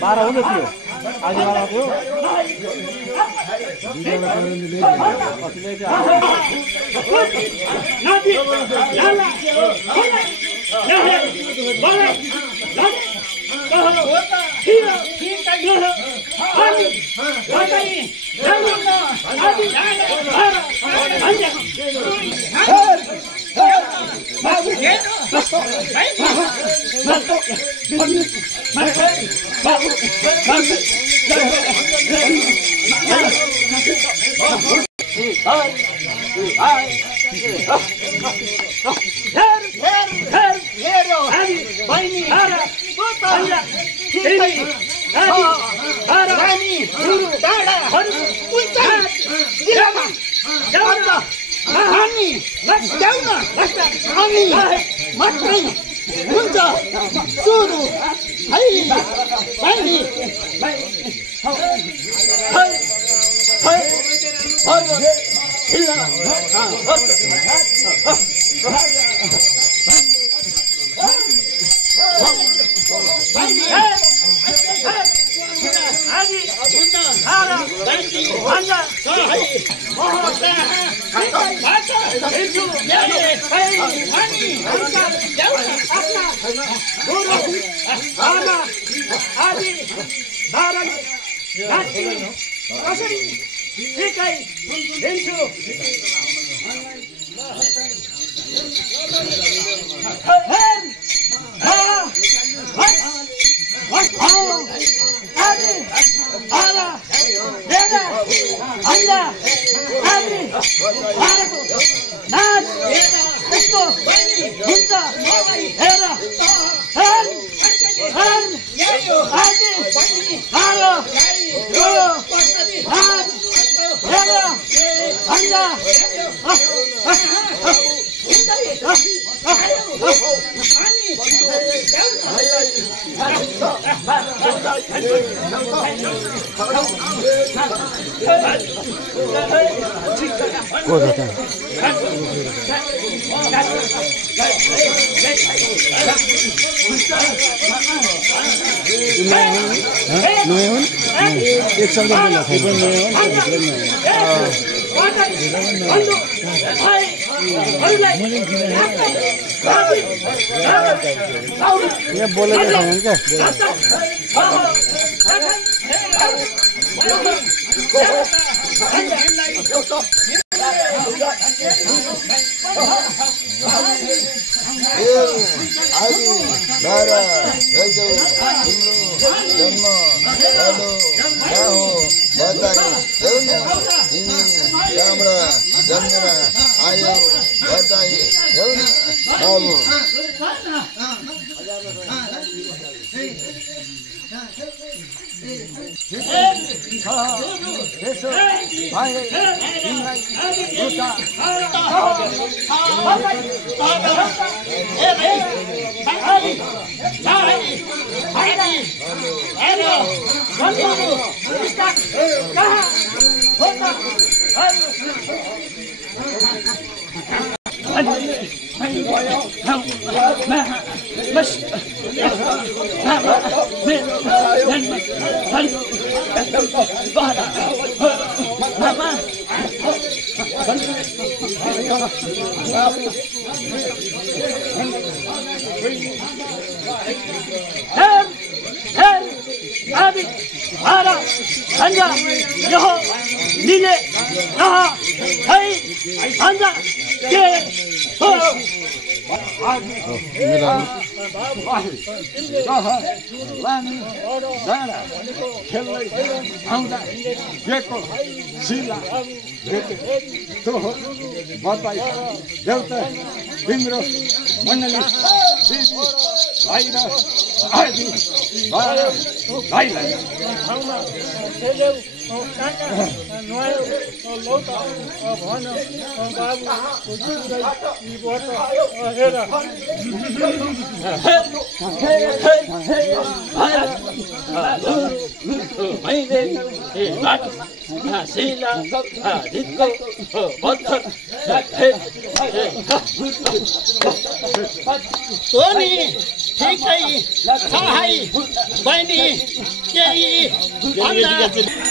बाह्र हो थियो आज बाह्र थियो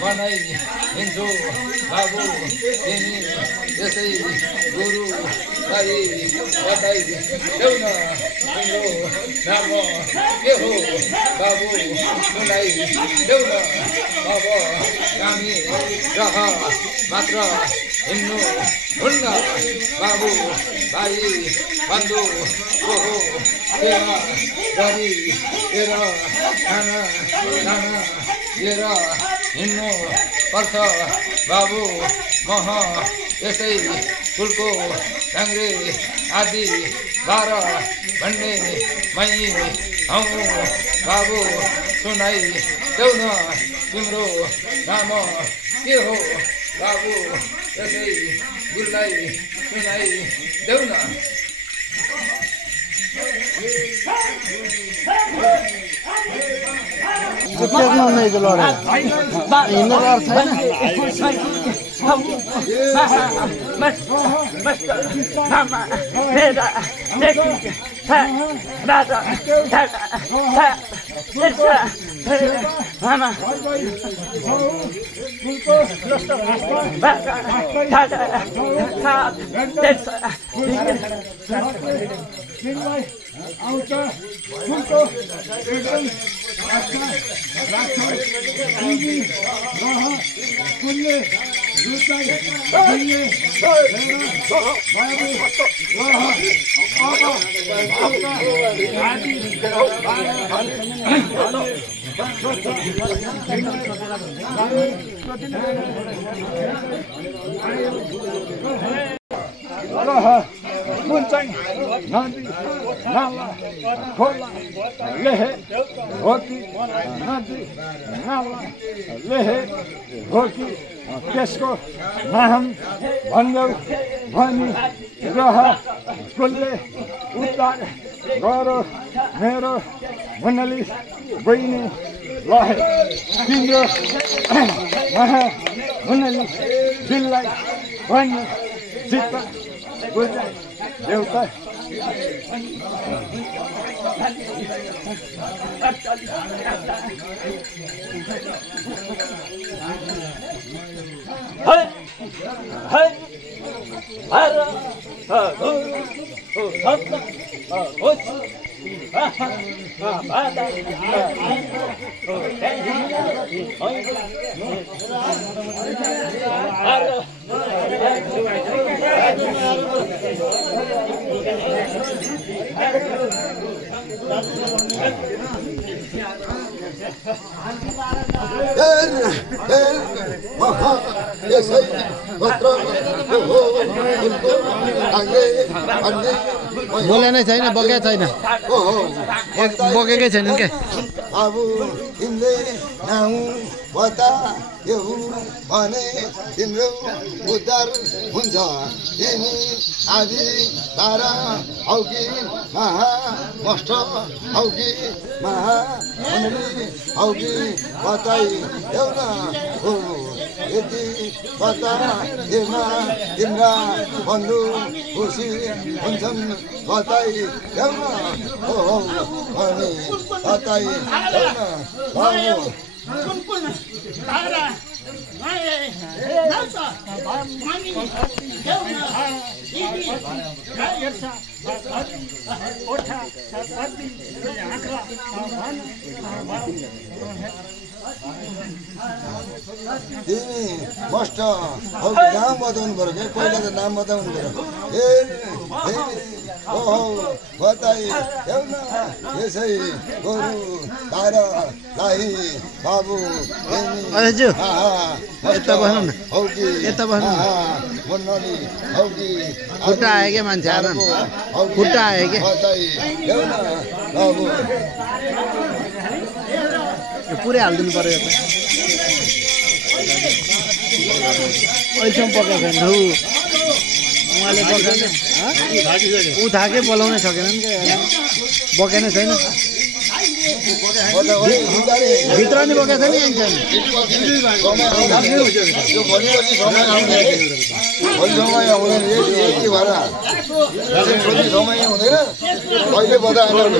बनाई हिँड्छु बाबु तिमी यसै गुरु भाइ बताइ देऊ न तिम्रो नाम के हो बाबु सुनाइ देऊ न अब हामी रह मात्र हिँड्नु हुन्न बाबु भाइ बन्धु को हो तेरा गरी तेरा खाना खाना लिएर हिँड्नु पर्छ बाबु मह यसै कुलको ढाङ्ग्रे आदि 12 भन्ने मै हौ बाबु सुनाइ देऊ न तिम्रो नाम के हो बाबु यसै गुरुलाई सुनाइ देऊ न नहीं तो लड़े इन्हें छैन Muncang, nanti, nala, kola, lehe, hoki, nanti, nala, lehe, hoki, त्यसको नाम भन्देऊ भनी रह कुलले उद्धार गरो मेरो मुन्नली बहिनी लहे तिम्रो महा मुन्नली दिललाई भनी चित्त बुझ देउता बोलेनै छैन बगेकै छैन बगेकै छैन के बाबु तिमीले नाउ बतायौ भने तिम्रो उद्धार हुन्छ तिमी आदि तारा हौ कि महा मष्ट हौ कि महा मुन्नी हौ कि बताइदेऊ न हो यति बताएमा तिम्रा बन्धु खुसी हुन्छन् बताइदेऊ न हो भने बताइदेऊ न बाबु तिमी मस्ट हौ नाम बताउनु पर्यो क्या पहिला त नाम बताउनु पर्यो ओहो बताइदेऊ न यसै गोरु तारालाई बाबु खुट्टा आयो क्या मान्छे आनन्द खुट्टा आयो क्या बताइदेऊ न बाबु पुरै हालिदिनु पर्यो अहिलेसम्म पकाएको छैन उहाँले पकाएन ऊ थाके बोलाउनै सकेन नि बकेनै छैन भित्र नि बकेको छैन यहीँ छैन समय हुँदैन कहिले बताएन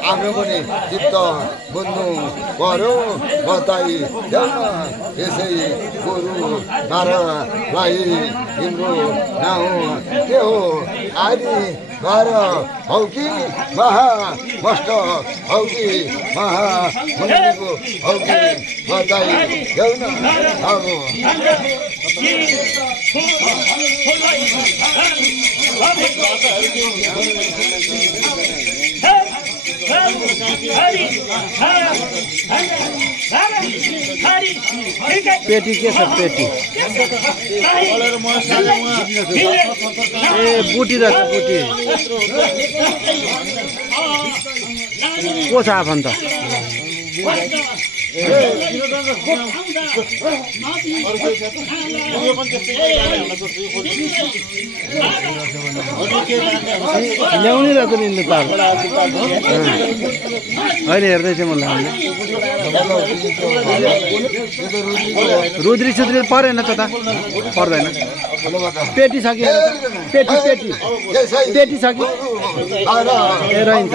आफ्नो पनि चित्त बुझ्नु पर्यो बताइ यसै गुरु बाह्रलाई तिम्रो नाउँ के हो आदि घर हौ कि महामष्ट हौ कि महामुनिको हौ कि बताइ देऊ न अब पेटी के छ पेटी ए बुटी रहेछ बुटी को छ आफन्त ल्याउनै रहेछ नि तार अहिले हेर्दैछ मलाई रुद्री सुद्री परेन त पर्दैन पेटी छ कि पेटी पेटी पेटी छ कि ए रहन्छ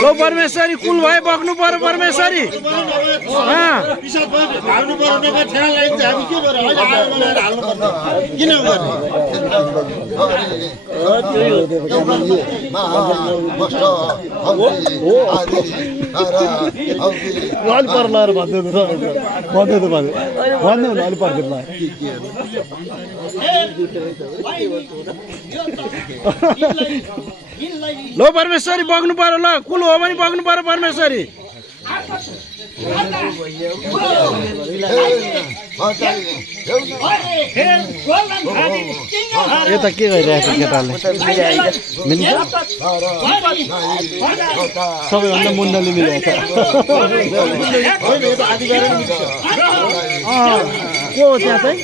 लो परमेश्वरी कुल भए बग्नु पर्यो परमेश्वरी अलि पर लगाएर भन्दै भन्दै हुनु अलि पर्दैन लो परमेश्वरी बग्नु पर्यो ल कुल हो भने बग्नु पर्यो परमेश्वरी यता के गरिरहेको केटाले सबैभन्दा मुन्डली मिलेको को हो त्यहाँ चाहिँ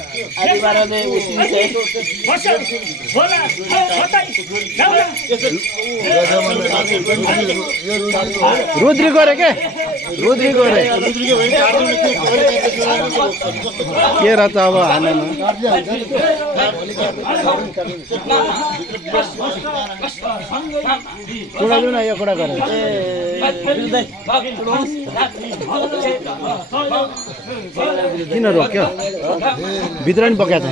रुद्री गरे के रुद्री गरे के रहेछ अब हानेन कुरा न यो कुरा गरे किन रोक्यो भित्र नि पकाएको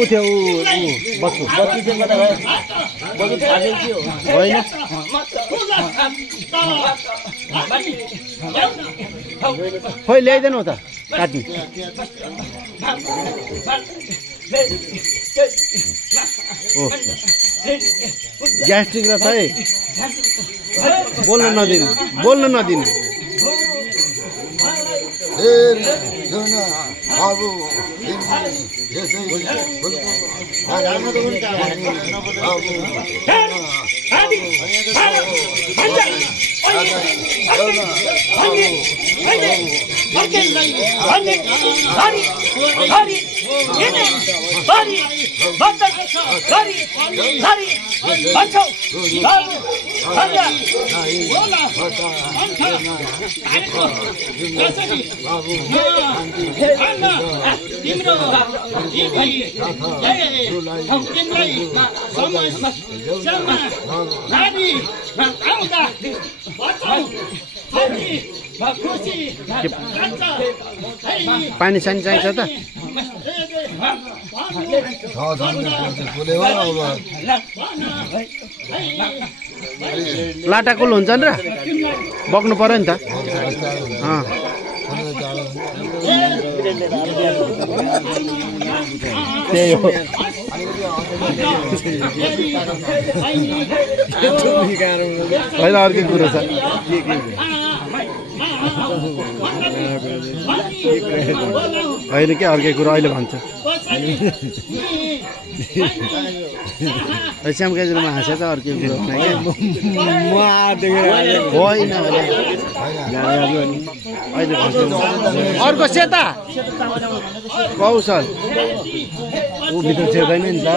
उठ्यो बस्नु होइन खोइ ल्याइदिनु त काटी ग्यास्ट्रिक रहेछ है बोल्नु नदिनु पानी सानी चाहिन्छ त लाटाकुल हुन्छ नि र बग्नु पर्यो नि त त्यही हो होइन अर्कै कुरो छ होइन क्या अर्कै कुरो अहिले भन्छ श्याम काजीमा हाँसेछ अर्कै कुरो होइन अहिले भन्छ अर्को सेता कौशल ऊ भित्र छेर्दैन नि त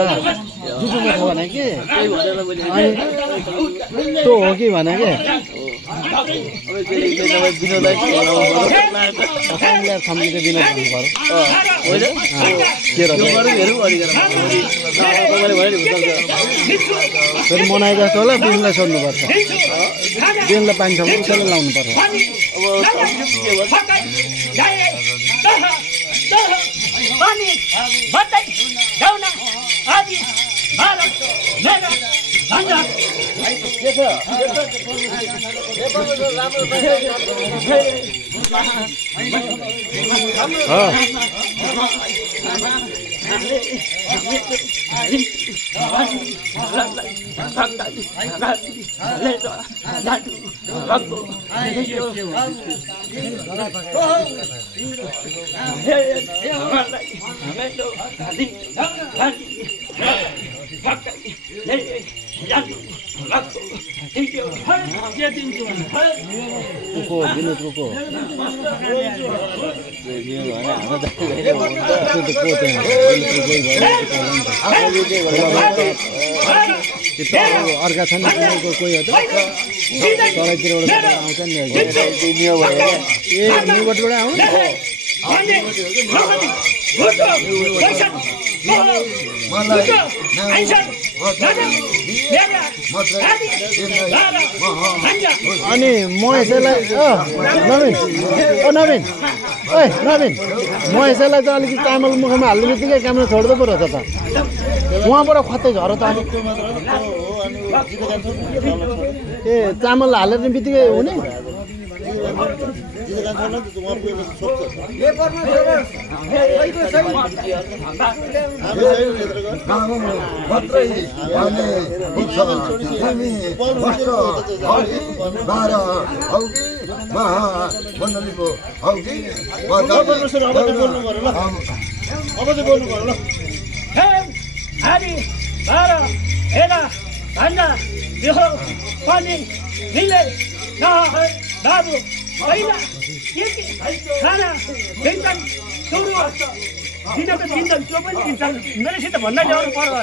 जुजुमा छ भने के त्यो हो कि भने के फेरि मनाइ जस्तो होला बिनलाई सोध्नुपर्छ बिनलाई पानी छ भने उसैले लाउनु पर्छ अर्का छन् कोही हो त तराईतिरबाट आउँछ नि ए न्युबटबाट आउनु अनि म यसैलाई नवीन नवीन ओइ नवीन म यसैलाई त अलिकति चामल मुखमा हाल्ने बित्तिकै क्यामेरा छोड्दै पो रहेछ त उहाँबाट खत्तै झर त ए चामल हालेर बित्तिकै हुने बाबु पहिला खाना दिन्छन् सुरु दिनको दिन्छन् त्यो पनि दिन्छन् मेरोसित भन्दै ल्याउनु पर्यो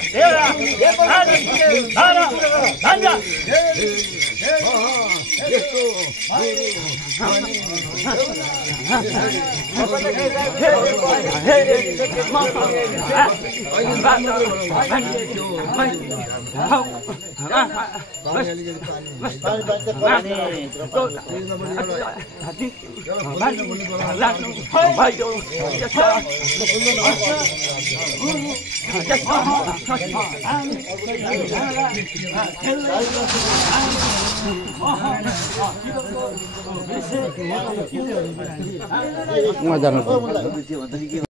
उहाँ जानु